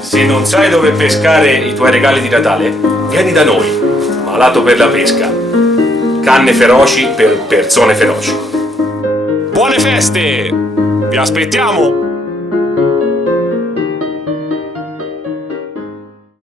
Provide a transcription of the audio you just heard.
Se non sai dove pescare i tuoi regali di Natale, vieni da noi, Malato per la pesca. Canne feroci per persone feroci. Buone feste! Vi aspettiamo!